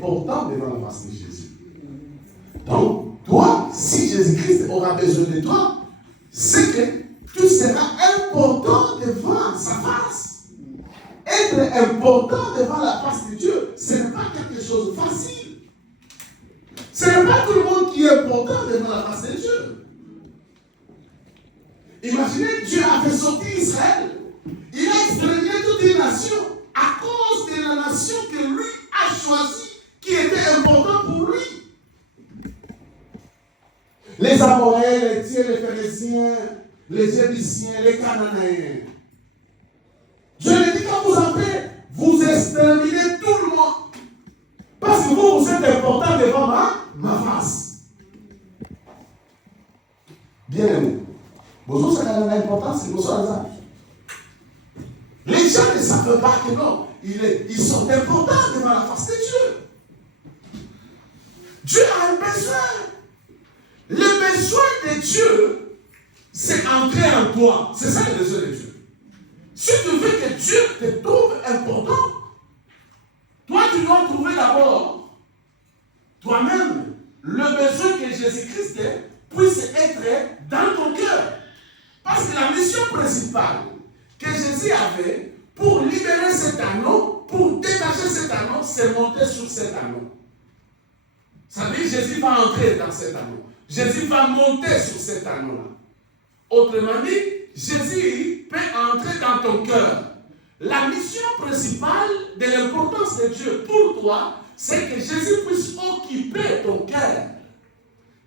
important devant la face de Jésus. Donc, toi, si Jésus-Christ aura besoin de toi, c'est que tu seras important devant sa face. Être important devant la face de Dieu, ce n'est pas quelque chose de facile. Ce n'est pas tout le monde qui est important devant la face de Dieu. Imaginez, Dieu a fait sortir Israël. Il a exterminé toute une nation à cause de la nation que lui a choisie, qui était importante pour lui. Les Amoréens, les Thiers, les Phéréziens, les Jébusiens, les Cananéens. Je l'ai dit quand vous appelez, vous exterminez tout le monde. Parce que vous êtes important devant ma face. Bien aimé. Bonjour, ça a l'importance, c'est pour ça. Les gens ne savent pas que non, ils sont importants devant la face de Dieu. Dieu a un besoin. Le besoin de Dieu, c'est entrer en toi. C'est ça le besoin de Dieu. Si tu veux que Dieu te trouve important, toi tu dois trouver d'abord toi-même le besoin que Jésus-Christ puisse être dans ton cœur. Parce que la mission principale que Jésus avait pour libérer cet anneau, pour détacher cet anneau, c'est monter sur cet anneau. Ça veut dire que Jésus va entrer dans cet anneau. Jésus va monter sur cet anneau-là. Autrement dit, Jésus peut entrer dans ton cœur. La mission principale de l'importance de Dieu pour toi, c'est que Jésus puisse occuper ton cœur.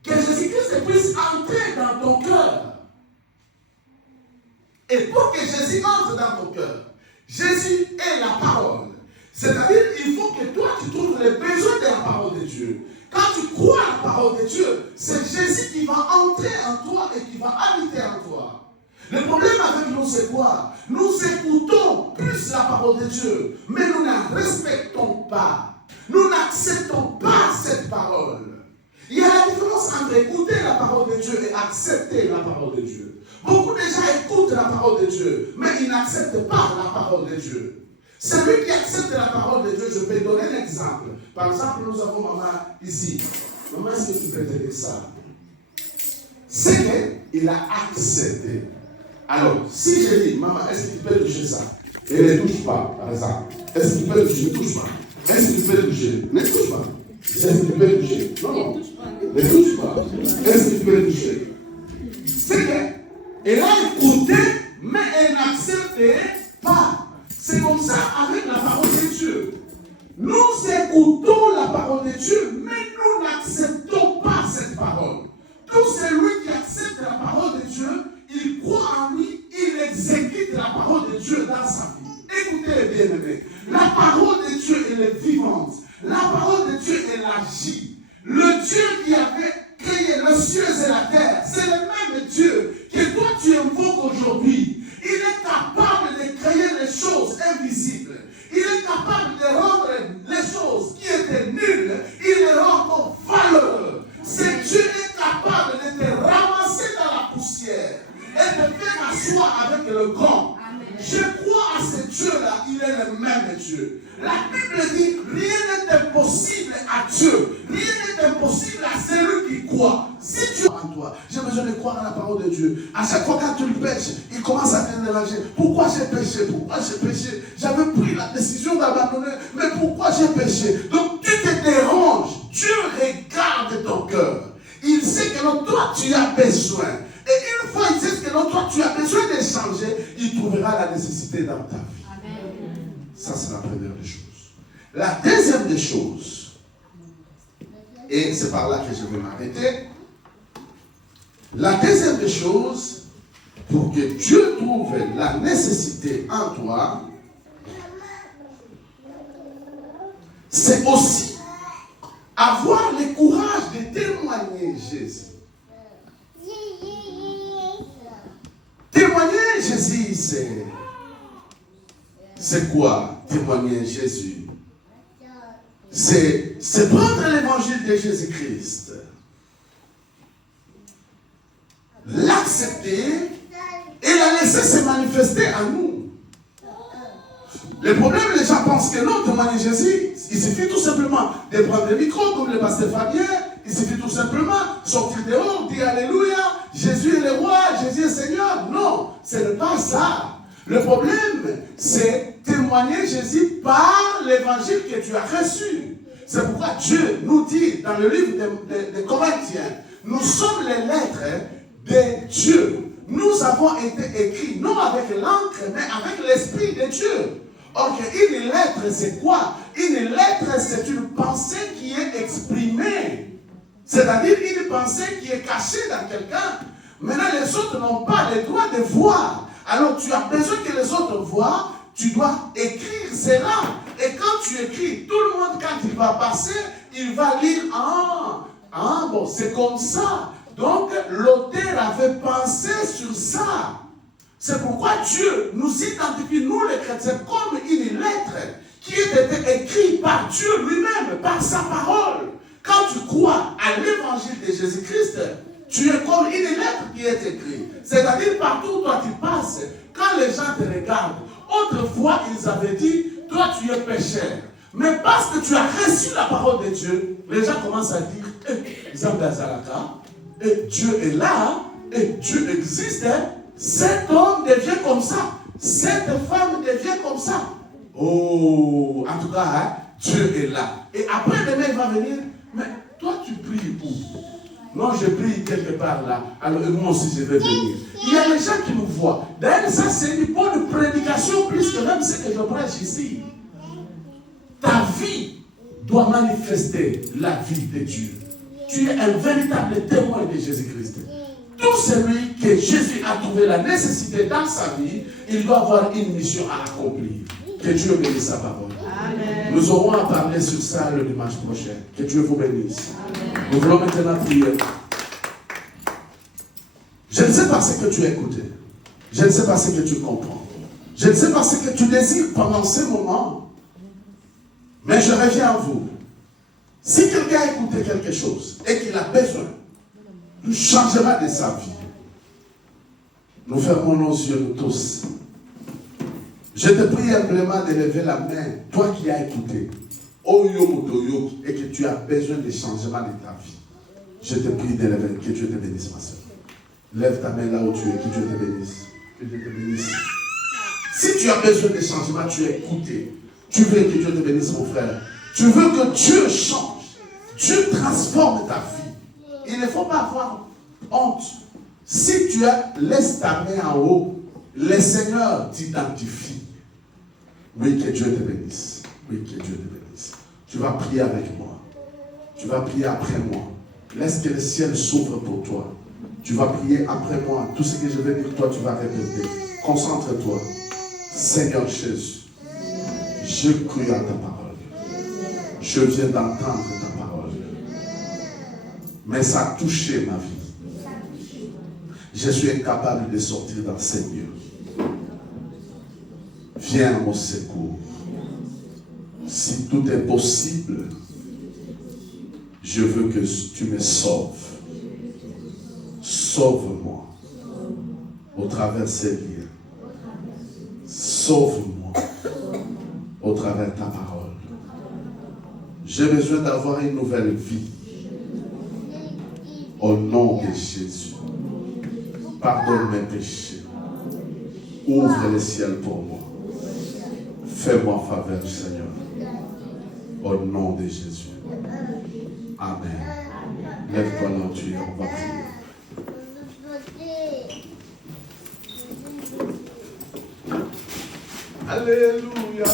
Que Jésus-Christ puisse entrer dans ton cœur. Et pour que Jésus entre dans ton cœur, Jésus est la parole. C'est-à-dire qu'il faut que toi, tu trouves les besoins de la parole de Dieu. Quand tu crois à la parole de Dieu, c'est Jésus qui va entrer en toi et qui va habiter en toi. Le problème avec nous, c'est quoi? Nous écoutons plus la parole de Dieu, mais nous ne la respectons pas. Nous n'acceptons pas cette parole. Il y a la différence entre écouter la parole de Dieu et accepter la parole de Dieu. Beaucoup de gens écoutent la parole de Dieu, mais ils n'acceptent pas la parole de Dieu. Celui qui accepte la parole de Dieu, je peux donner un exemple. Par exemple, nous avons maman ici. Maman, est-ce que tu peux t'aider ça? C'est qu'il a accepté. Alors, si je dis, maman, est-ce que tu peux toucher ça? Et ne touche pas, par exemple. Est-ce que tu peux le toucher? Ne touche pas. Est-ce que tu peux le toucher? Ne touche pas. Est-ce que tu peux le toucher? Non. Ne touche pas. Est-ce que tu peux le toucher? C'est qu'elle a écouté, mais elle n'acceptait pas. C'est comme ça avec la parole de Dieu. Nous écoutons la parole de Dieu, mais nous n'acceptons pas cette parole. Tout celui qui accepte la parole de Dieu, il croit en lui, il exécute la parole de Dieu dans sa vie. Écoutez bien aimés, la parole de Dieu, elle est vivante. La parole de Dieu, elle agit. Le Dieu qui avait créé les cieux et la terre, c'est le même Dieu que toi tu invoques aujourd'hui. Il est capable de créer les choses invisibles. Il est capable de rendre les choses qui étaient nulles, il les rend encore valeureux. Ce Dieu est capable de te ramasser dans la poussière et de faire asseoir avec le grand. Je crois à ce Dieu-là, il est le même Dieu. La Bible dit, rien n'est impossible à Dieu. Rien n'est impossible à celui qui croit. Si Dieu en toi, j'ai besoin de croire à la parole de Dieu. À chaque fois quand tu le pêches, il commence à te déranger. Pourquoi j'ai péché? Pourquoi j'ai péché? J'avais pris la décision d'abandonner, mais pourquoi j'ai péché? Donc tu te déranges. Dieu regarde ton cœur. Il sait que non, toi tu as besoin. Et une fois il sait que non, toi tu as besoin de changer, il trouvera la nécessité dans ta vie. Amen. Ça c'est la première des choses. La deuxième des choses, et c'est par là que je vais m'arrêter. La deuxième des choses, pour que Dieu trouve la nécessité en toi, c'est aussi avoir le courage de témoigner Jésus. Témoigner Jésus, c'est quoi? Témoigner Jésus, c'est prendre l'évangile de Jésus-Christ, l'accepter et la laisser se manifester à nous. Le problème, les gens pensent que non, témoigner Jésus, il suffit tout simplement de prendre le micro, comme le pasteur Fabien, il suffit tout simplement de sortir dehors, dire Alléluia, Jésus est le roi, Jésus est Seigneur. Non, ce n'est pas ça. Le problème, c'est témoigner Jésus par l'évangile que tu as reçu. C'est pourquoi Dieu nous dit dans le livre de Corinthiens, nous sommes les lettres de Dieu. Nous avons été écrits, non avec l'encre, mais avec l'Esprit de Dieu. Or, une lettre, c'est quoi? Une lettre, c'est une pensée qui est exprimée. C'est-à-dire une pensée qui est cachée dans quelqu'un. Maintenant, les autres n'ont pas le droit de voir. Alors, tu as besoin que les autres voient, tu dois écrire cela. Et quand tu écris, tout le monde, quand il va passer, il va lire, bon, c'est comme ça. Donc, l'auteur avait pensé sur ça. C'est pourquoi Dieu nous identifie, nous les chrétiens, comme une lettre qui a été écrite par Dieu lui-même, par sa parole. Quand tu crois à l'évangile de Jésus-Christ, tu es comme une lettre qui est écrite. C'est-à-dire, partout où toi tu passes, quand les gens te regardent, autrefois ils avaient dit, toi tu es pécheur. Mais parce que tu as reçu la parole de Dieu, les gens commencent à dire, Dieu est là, et Dieu existe. Cet homme devient comme ça. Cette femme devient comme ça. Oh, en tout cas, Dieu est là. Et après, demain, il va venir. Mais toi, tu pries où? Non, je prie quelque part là. Alors, moi aussi, je vais venir. Il y a des gens qui nous voient. D'ailleurs, ça, c'est une bonne prédication, plus que même ce que je prêche ici. Ta vie doit manifester la vie de Dieu. Tu es un véritable témoin de Jésus-Christ. Tout celui que Jésus a trouvé la nécessité dans sa vie, il doit avoir une mission à accomplir. Que Dieu bénisse sa parole. Amen. Nous aurons à parler sur ça le dimanche prochain. Que Dieu vous bénisse. Amen. Nous voulons maintenant prier. Je ne sais pas ce que tu as écouté. Je ne sais pas ce que tu comprends. Je ne sais pas ce que tu désires pendant ce moment. Mais je reviens à vous. Si quelqu'un a écouté quelque chose et qu'il a besoin du changement de sa vie, nous fermons nos yeux, nous tous. Je te prie humblement de lever la main, toi qui as écouté, et que tu as besoin de changement de ta vie. Je te prie de lever, que Dieu te bénisse, ma soeur. Lève ta main là où tu es, que Dieu te bénisse. Que Dieu te bénisse. Si tu as besoin de changement, tu as écouté. Tu veux que Dieu te bénisse, mon frère. Tu veux que Dieu change. Dieu transforme ta vie. Il ne faut pas avoir honte. Si tu laisses ta main en haut, le Seigneur t'identifie. Oui, que Dieu te bénisse. Oui, que Dieu te bénisse. Tu vas prier avec moi. Tu vas prier après moi. Laisse que le ciel s'ouvre pour toi. Tu vas prier après moi. Tout ce que je vais dire, toi, tu vas répéter. Concentre-toi. Seigneur Jésus, je crie à ta parole. Je viens d'entendre ta parole. Mais ça a touché ma vie. Je suis incapable de sortir dans ces lieux. Viens à mon secours. Si tout est possible, je veux que tu me sauves. Sauve-moi au travers de ces lieux. Sauve-moi au travers de ta parole. J'ai besoin d'avoir une nouvelle vie. Au nom de Jésus. Pardonne mes péchés. Ouvre le ciel pour moi. Fais-moi faveur, Seigneur. Au nom de Jésus. Amen. Lève-toi là où tu es, on va prier. Alléluia.